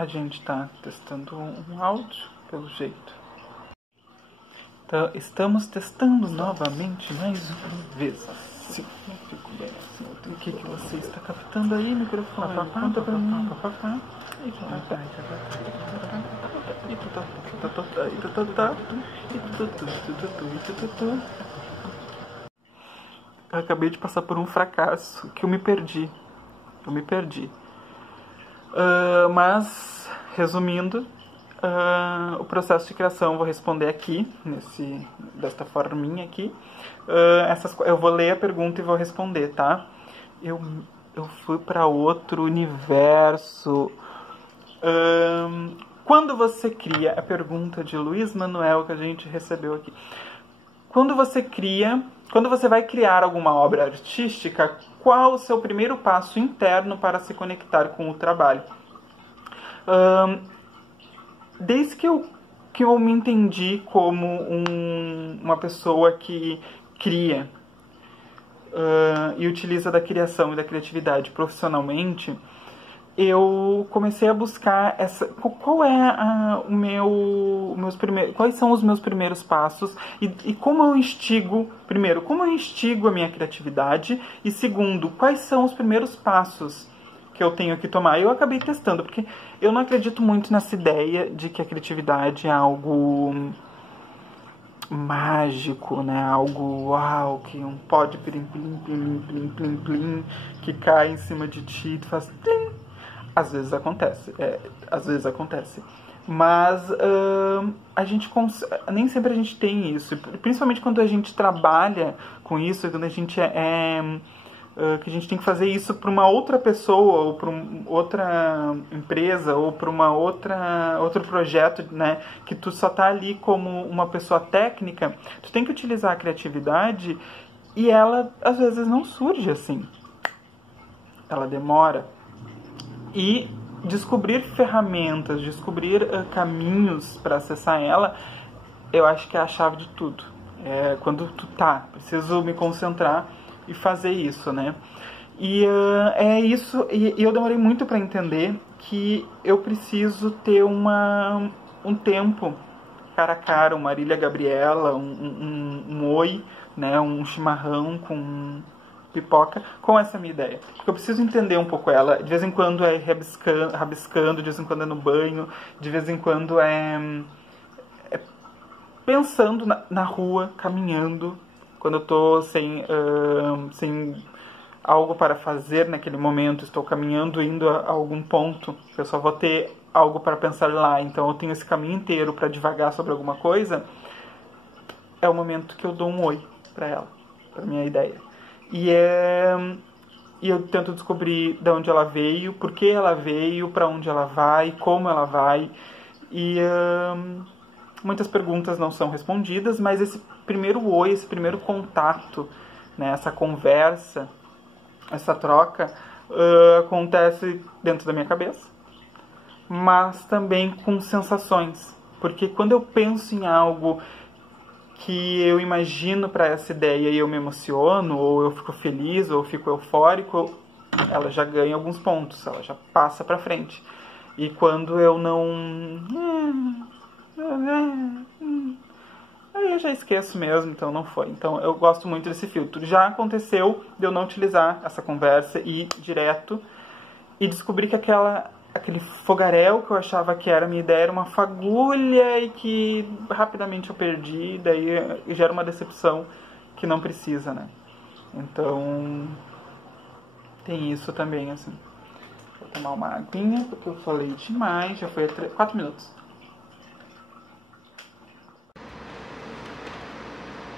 A gente tá testando um áudio, pelo jeito. Então, estamos testando novamente mais uma vez. Assim, não fico bem assim. O que você está captando aí, microfone? Conta pra mim. Eu acabei de passar por um fracasso que eu me perdi. Mas, resumindo, o processo de criação eu vou responder aqui, desta forminha aqui. Eu vou ler a pergunta e vou responder, tá? Eu fui para outro universo. Quando você cria, a pergunta de Luiz Manuel que a gente recebeu aqui. Quando você vai criar alguma obra artística, qual o seu primeiro passo interno para se conectar com o trabalho? Desde que eu me entendi como uma pessoa que cria e utiliza da criação e da criatividade profissionalmente, eu comecei a buscar quais são os meus primeiros passos e como eu instigo, primeiro, como eu instigo a minha criatividade e segundo, quais são os primeiros passos que eu tenho que tomar. Eu acabei testando, porque eu não acredito muito nessa ideia de que a criatividade é algo mágico, né? Algo, uau, que um pó de plim, plim, plim, plim, plim, plim, que cai em cima de ti e tu faz plim. Às vezes acontece, mas nem sempre a gente tem isso, principalmente quando a gente trabalha com isso, quando a gente que a gente tem que fazer isso para uma outra pessoa, ou para outra empresa, ou para outro projeto, né, que tu só tá ali como uma pessoa técnica, tu tem que utilizar a criatividade e ela às vezes não surge assim, ela demora. E descobrir ferramentas, descobrir caminhos para acessar ela, eu acho que é a chave de tudo. Quando preciso me concentrar e fazer isso, né? E é isso, e eu demorei muito para entender que eu preciso ter um tempo cara a cara, uma Marília Gabriela, um oi, né? Um chimarrão com pipoca, com essa minha ideia. Porque eu preciso entender um pouco ela. De vez em quando é rabiscando, de vez em quando é no banho, de vez em quando é pensando na rua, caminhando, quando eu tô sem algo para fazer naquele momento, estou caminhando, indo a algum ponto, eu só vou ter algo para pensar lá, então eu tenho esse caminho inteiro para divagar sobre alguma coisa, é o momento que eu dou um oi para ela, para minha ideia. E eu tento descobrir de onde ela veio, por que ela veio, para onde ela vai, como ela vai. E muitas perguntas não são respondidas, mas esse primeiro oi, esse primeiro contato, né, essa conversa, essa troca, acontece dentro da minha cabeça, mas também com sensações. Porque quando eu penso em algo que eu imagino para essa ideia e eu me emociono, ou eu fico feliz, ou eu fico eufórico, ela já ganha alguns pontos, ela já passa para frente. E quando eu não... aí eu já esqueço mesmo, então não foi. Então eu gosto muito desse filtro. Já aconteceu de eu não utilizar essa conversa e ir direto e descobrir que aquele fogaréu que eu achava que era a minha ideia era uma fagulha e que rapidamente eu perdi, daí gera uma decepção que não precisa, né? Então tem isso também, assim. Vou tomar uma aguinha porque eu falei demais, já foi 4 minutos.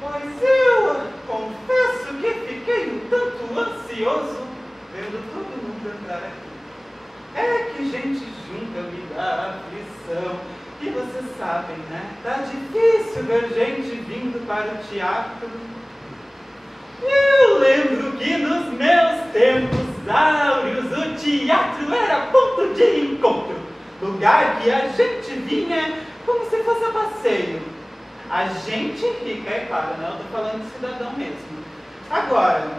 Mas eu confesso que fiquei um tanto ansioso vendo todo mundo entrar aqui. É que gente junta me dá aflição. E vocês sabem, né? Tá difícil ver gente vindo para o teatro. Eu lembro que nos meus tempos áureos o teatro era ponto de encontro. Lugar que a gente vinha como se fosse a passeio. A gente rica, é claro, né? Eu tô falando de cidadão mesmo. Agora,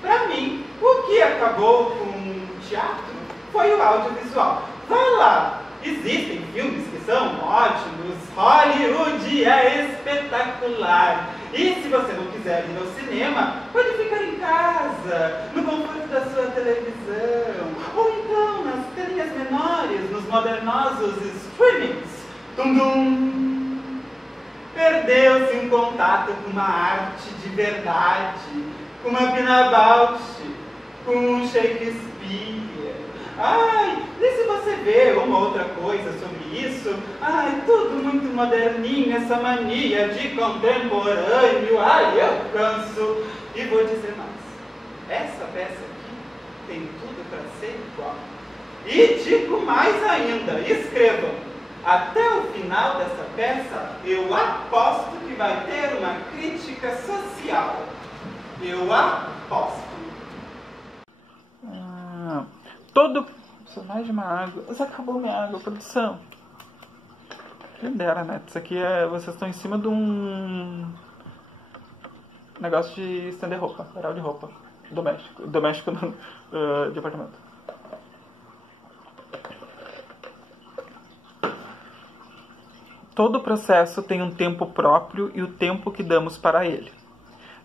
pra mim, o que acabou com o teatro foi o audiovisual. Vai lá, Existem filmes que são ótimos, Hollywood é espetacular. E se você não quiser ir ao cinema, pode ficar em casa, no conforto da sua televisão, ou então nas telinhas menores, nos modernosos streamings. Tum-dum! Perdeu-se um contato com uma arte de verdade, com uma Pina Bausch, com um Shakespeare. Ai, e se você vê uma outra coisa sobre isso? Ai, tudo muito moderninho, essa mania de contemporâneo. Ai, eu canso. E vou dizer mais. Essa peça aqui tem tudo para ser igual. E digo mais ainda, escrevam. Até o final dessa peça, eu aposto que vai ter uma crítica social. Eu aposto. Todo... Preciso mais de uma água. Mas acabou minha água, produção. Quem dera, né? Isso aqui é... Vocês estão em cima de um... negócio de estender roupa. Varal de roupa. Doméstico. Doméstico de apartamento. Todo processo tem um tempo próprio e o tempo que damos para ele.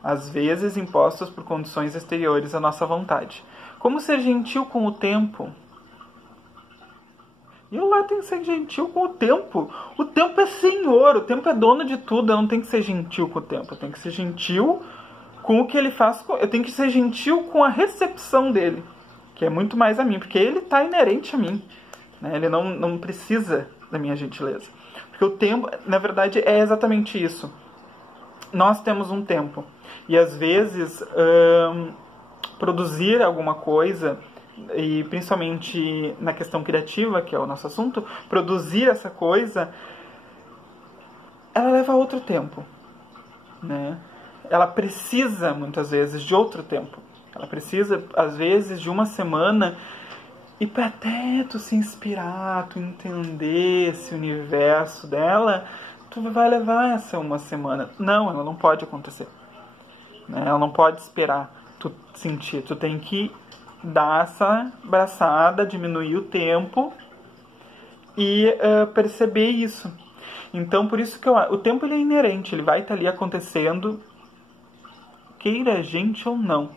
Às vezes impostos por condições exteriores à nossa vontade. Como ser gentil com o tempo? E eu lá tenho que ser gentil com o tempo. O tempo é senhor, o tempo é dono de tudo. Eu não tenho que ser gentil com o tempo. Eu tenho que ser gentil com o que ele faz. Eu tenho que ser gentil com a recepção dele, que é muito mais a mim, porque ele está inerente a mim. Né? Ele não precisa da minha gentileza. Porque o tempo, na verdade, é exatamente isso. Nós temos um tempo. E às vezes... produzir alguma coisa, e principalmente na questão criativa, que é o nosso assunto, produzir essa coisa, ela leva outro tempo, né? Ela precisa, muitas vezes, de outro tempo. Ela precisa, às vezes, de uma semana, e para até tu se inspirar, tu entender esse universo dela, tu vai levar essa uma semana. Não, ela não pode acontecer. Né? Ela não pode esperar tu sentir, tu tem que dar essa braçada, diminuir o tempo e perceber isso. Então, por isso que o tempo ele é inerente, ele vai estar ali acontecendo, queira a gente ou não.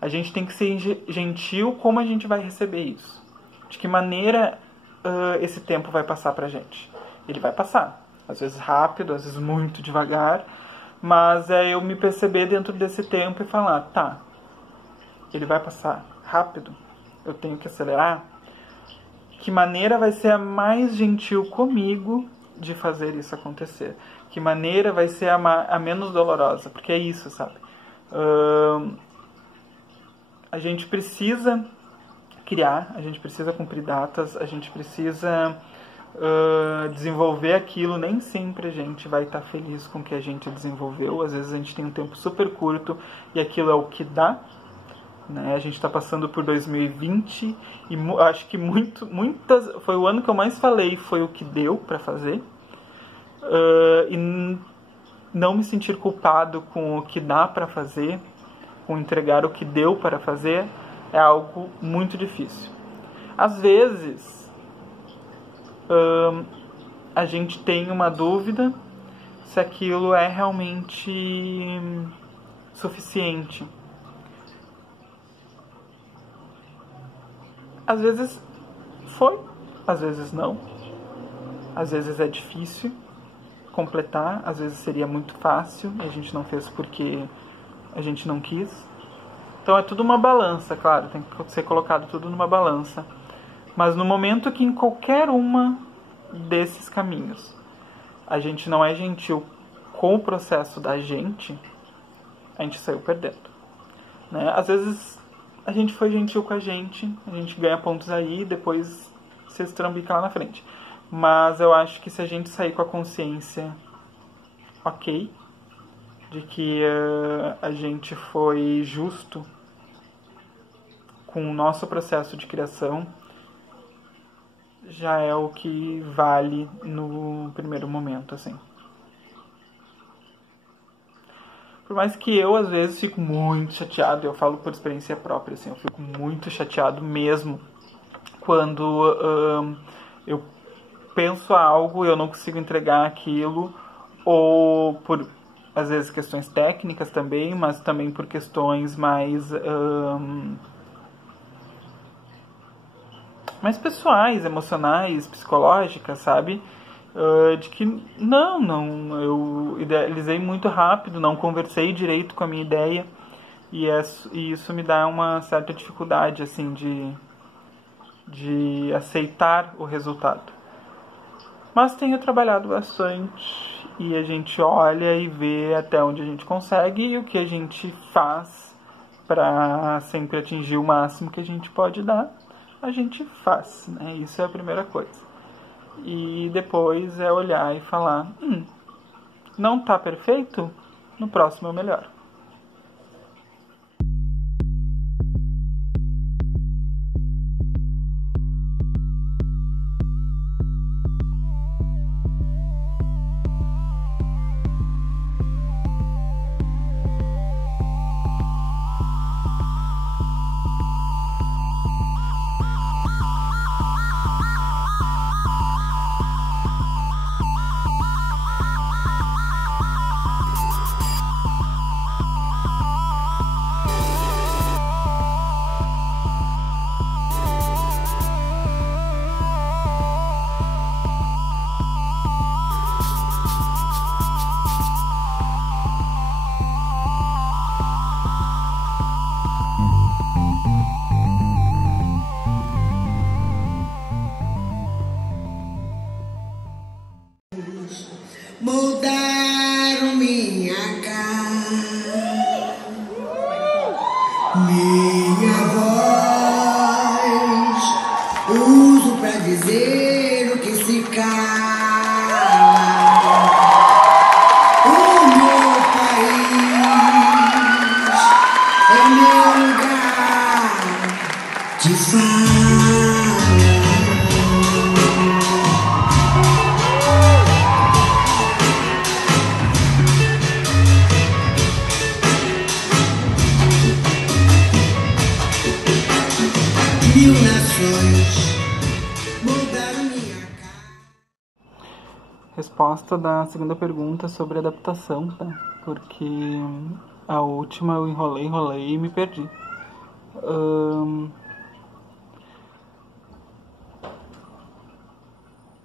A gente tem que ser gentil como a gente vai receber isso. De que maneira esse tempo vai passar pra gente. Ele vai passar, às vezes rápido, às vezes muito devagar, mas é eu me perceber dentro desse tempo e falar, tá, ele vai passar rápido, eu tenho que acelerar. Que maneira vai ser a mais gentil comigo de fazer isso acontecer? Que maneira vai ser a menos dolorosa? Porque é isso, sabe? A gente precisa criar, a gente precisa cumprir datas, a gente precisa desenvolver aquilo. Nem sempre a gente vai estar feliz com o que a gente desenvolveu. Às vezes a gente tem um tempo super curto e aquilo é o que dá. Né? A gente está passando por 2020 e acho que foi o ano que eu mais falei, foi o que deu para fazer. E não me sentir culpado com o que dá para fazer, com entregar o que deu para fazer, é algo muito difícil. Às vezes, a gente tem uma dúvida se aquilo é realmente suficiente. Às vezes foi, às vezes não. Às vezes é difícil completar, às vezes seria muito fácil e a gente não fez porque a gente não quis. Então é tudo uma balança, claro, tem que ser colocado tudo numa balança. Mas no momento que em qualquer uma desses caminhos a gente não é gentil com o processo da gente, a gente saiu perdendo. Né? Às vezes a gente foi gentil com a gente ganha pontos aí, depois se estrambica lá na frente. Mas eu acho que se a gente sair com a consciência ok, de que a gente foi justo com o nosso processo de criação, já é o que vale no primeiro momento, assim. Por mais que eu, às vezes, fico muito chateado, eu falo por experiência própria, assim, eu fico muito chateado mesmo quando eu penso algo e eu não consigo entregar aquilo, ou por, às vezes, questões técnicas também, mas também por questões mais pessoais, emocionais, psicológicas, sabe? De que não, eu idealizei muito rápido, não conversei direito com a minha ideia, e isso me dá uma certa dificuldade, assim, de aceitar o resultado. Mas tenho trabalhado bastante, e a gente olha e vê até onde a gente consegue e o que a gente faz para sempre atingir o máximo que a gente pode dar, a gente faz, né? Isso é a primeira coisa. E depois é olhar e falar, não tá perfeito? No próximo eu melhoro. Moldaram minha cara, minha voz, uso pra dizer o que se cala. O meu país é meu lugar de fala. Mil nações mudaram minha cara. Resposta da segunda pergunta sobre adaptação, tá? Porque a última eu enrolei e me perdi.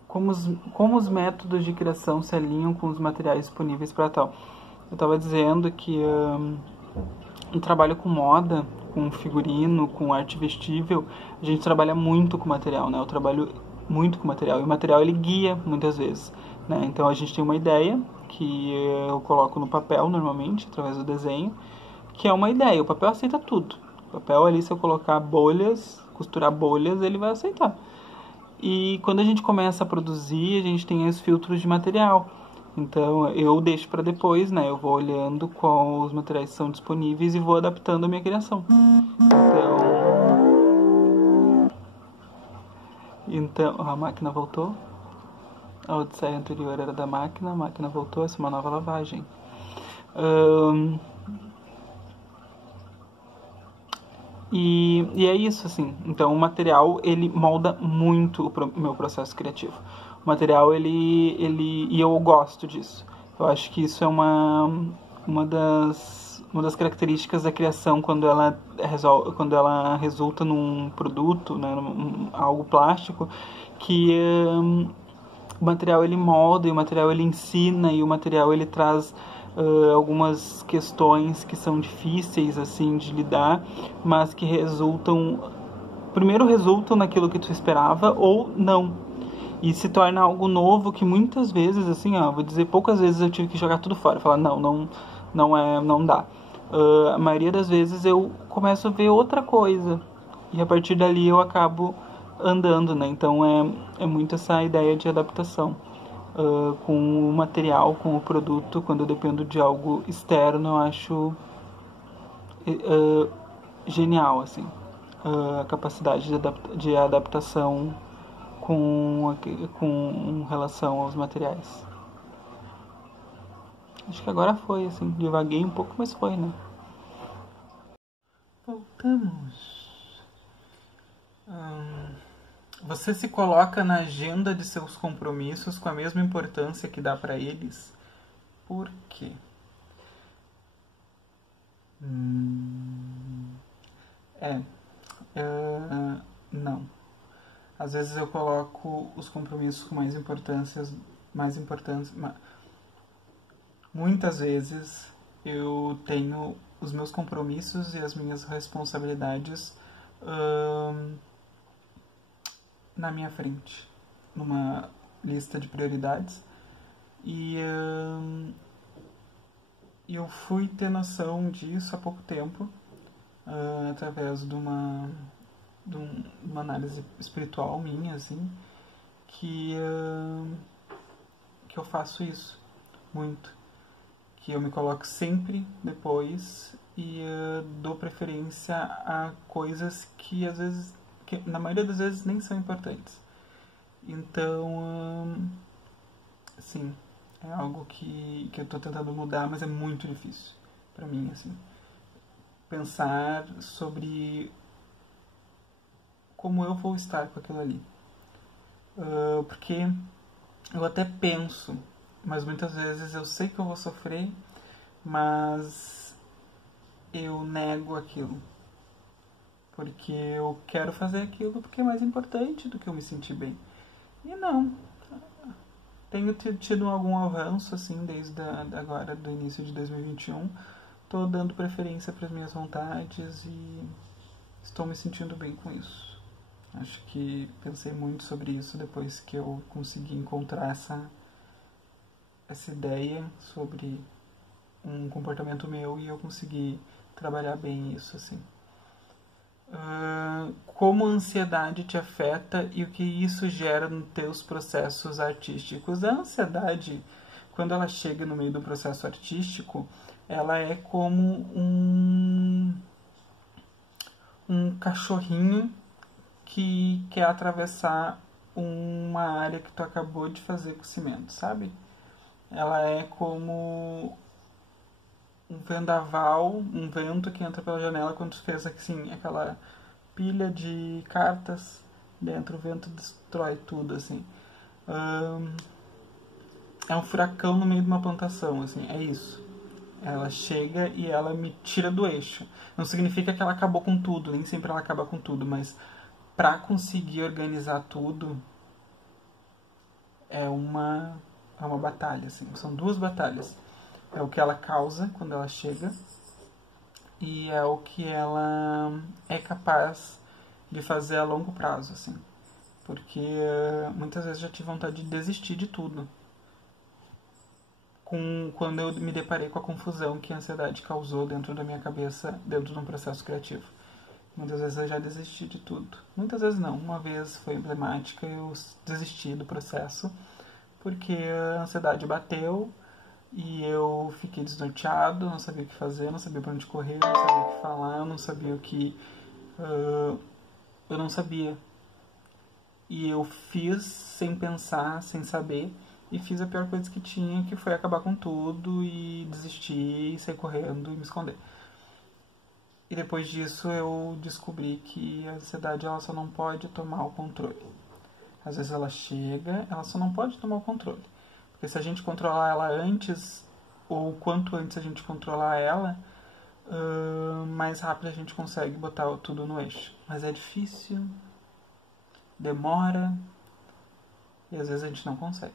Como os métodos de criação se alinham com os materiais disponíveis para tal? Eu estava dizendo que um trabalho com moda, com figurino, com arte vestível, a gente trabalha muito com material, né? Eu trabalho muito com material, e o material ele guia muitas vezes, né? Então a gente tem uma ideia que eu coloco no papel normalmente, através do desenho, que é uma ideia, o papel aceita tudo. O papel ali, se eu colocar bolhas, costurar bolhas, ele vai aceitar. E quando a gente começa a produzir, a gente tem os filtros de material. Então eu deixo para depois, né? Eu vou olhando quais os materiais são disponíveis e vou adaptando a minha criação. Então a máquina voltou. A odisseia anterior era da máquina, a máquina voltou, essa é uma nova lavagem. E é isso, assim. Então o material, ele molda muito o meu processo criativo. O material, e eu gosto disso. Eu acho que isso é uma das características da criação quando ela resulta num produto, né, algo plástico, que o material ele molda, e o material ele ensina, e o material ele traz algumas questões que são difíceis assim de lidar, mas que primeiro resultam naquilo que tu esperava ou não. E se torna algo novo que muitas vezes, assim, vou dizer, poucas vezes eu tive que jogar tudo fora. Falar, não dá. A maioria das vezes eu começo a ver outra coisa. E a partir dali eu acabo andando, né? Então é muito essa ideia de adaptação. Com o material, com o produto, quando eu dependo de algo externo, eu acho genial, assim. A capacidade de adaptação com relação aos materiais. Acho que agora foi, assim, divaguei um pouco, mas foi, né? Voltamos. Você se coloca na agenda de seus compromissos com a mesma importância que dá para eles? Por quê? É, não. Às vezes eu coloco os compromissos com mais importâncias, muitas vezes eu tenho os meus compromissos e as minhas responsabilidades na minha frente, numa lista de prioridades. E eu fui ter noção disso há pouco tempo, através de uma análise espiritual minha, assim, que eu faço isso muito. Que eu me coloco sempre depois e dou preferência a coisas que às vezes, que na maioria das vezes nem são importantes. Então, sim, é algo que eu tô tentando mudar, mas é muito difícil pra mim, assim. Pensar sobre como eu vou estar com aquilo ali. Porque eu até penso, mas muitas vezes eu sei que eu vou sofrer, mas eu nego aquilo. Porque eu quero fazer aquilo porque é mais importante do que eu me sentir bem. E não. Tenho tido algum avanço, assim, desde agora, do início de 2021. Tô dando preferência para as minhas vontades e estou me sentindo bem com isso. Acho que pensei muito sobre isso depois que eu consegui encontrar essa ideia sobre um comportamento meu e eu consegui trabalhar bem isso, assim. Como a ansiedade te afeta e o que isso gera nos teus processos artísticos? A ansiedade, quando ela chega no meio do processo artístico, ela é como um cachorrinho que quer atravessar uma área que tu acabou de fazer com cimento, sabe? Ela é como um vendaval, um vento que entra pela janela quando tu fez assim, aquela pilha de cartas dentro, o vento destrói tudo, assim. É um furacão no meio de uma plantação, assim, é isso. Ela chega e ela me tira do eixo. Não significa que ela acabou com tudo, nem sempre ela acaba com tudo, mas pra conseguir organizar tudo é uma batalha, assim. São duas batalhas. É o que ela causa quando ela chega e é o que ela é capaz de fazer a longo prazo, assim. Porque muitas vezes já tive vontade de desistir de tudo. Quando eu me deparei com a confusão que a ansiedade causou dentro da minha cabeça, dentro de um processo criativo. Muitas vezes eu já desisti de tudo. Muitas vezes não. Uma vez foi emblemática, eu desisti do processo porque a ansiedade bateu e eu fiquei desnorteado, não sabia o que fazer, não sabia para onde correr, não sabia o que falar, não sabia o que... eu não sabia. E eu fiz sem pensar, sem saber, e fiz a pior coisa que tinha, que foi acabar com tudo e desistir, e sair correndo e me esconder. E depois disso eu descobri que a ansiedade ela só não pode tomar o controle. Às vezes ela chega, ela só não pode tomar o controle. Porque se a gente controlar ela antes, ou quanto antes a gente controlar ela, mais rápido a gente consegue botar tudo no eixo. Mas é difícil, demora, e às vezes a gente não consegue.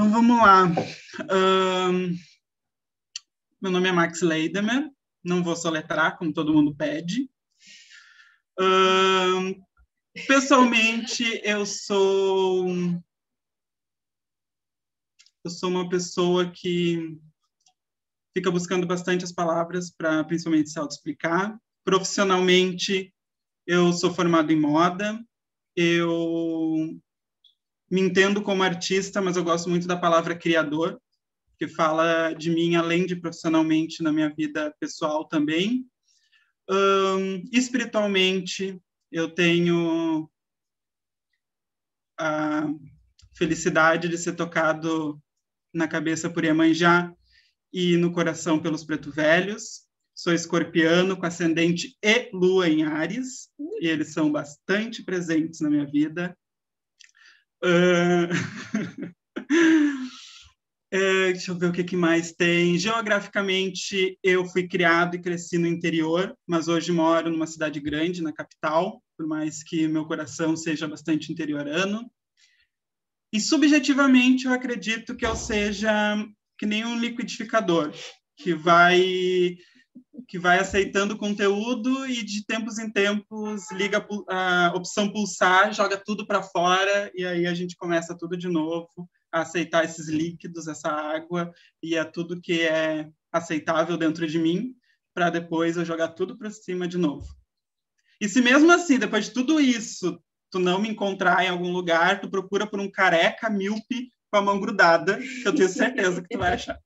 Então, vamos lá. Meu nome é Max Leidemer, não vou soletrar, como todo mundo pede. Pessoalmente, eu sou uma pessoa que fica buscando bastante as palavras para, principalmente, se autoexplicar. Profissionalmente, eu sou formado em moda, eu me entendo como artista, mas eu gosto muito da palavra criador, que fala de mim além de profissionalmente na minha vida pessoal também. Espiritualmente, eu tenho a felicidade de ser tocado na cabeça por Iemanjá e no coração pelos Preto Velhos. Sou escorpiano com ascendente e lua em Áries, e eles são bastante presentes na minha vida. Deixa eu ver o que mais tem. Geograficamente, eu fui criado e cresci no interior, mas hoje moro numa cidade grande, na capital, por mais que meu coração seja bastante interiorano. E, subjetivamente, eu acredito que eu seja que nem um liquidificador, que vai aceitando conteúdo e, de tempos em tempos, liga a opção pulsar, joga tudo para fora, e aí a gente começa tudo de novo, a aceitar esses líquidos, essa água, e é tudo que é aceitável dentro de mim, para depois eu jogar tudo para cima de novo. E se mesmo assim, depois de tudo isso, tu não me encontrar em algum lugar, tu procura por um careca míope com a mão grudada, que eu tenho certeza que tu vai achar.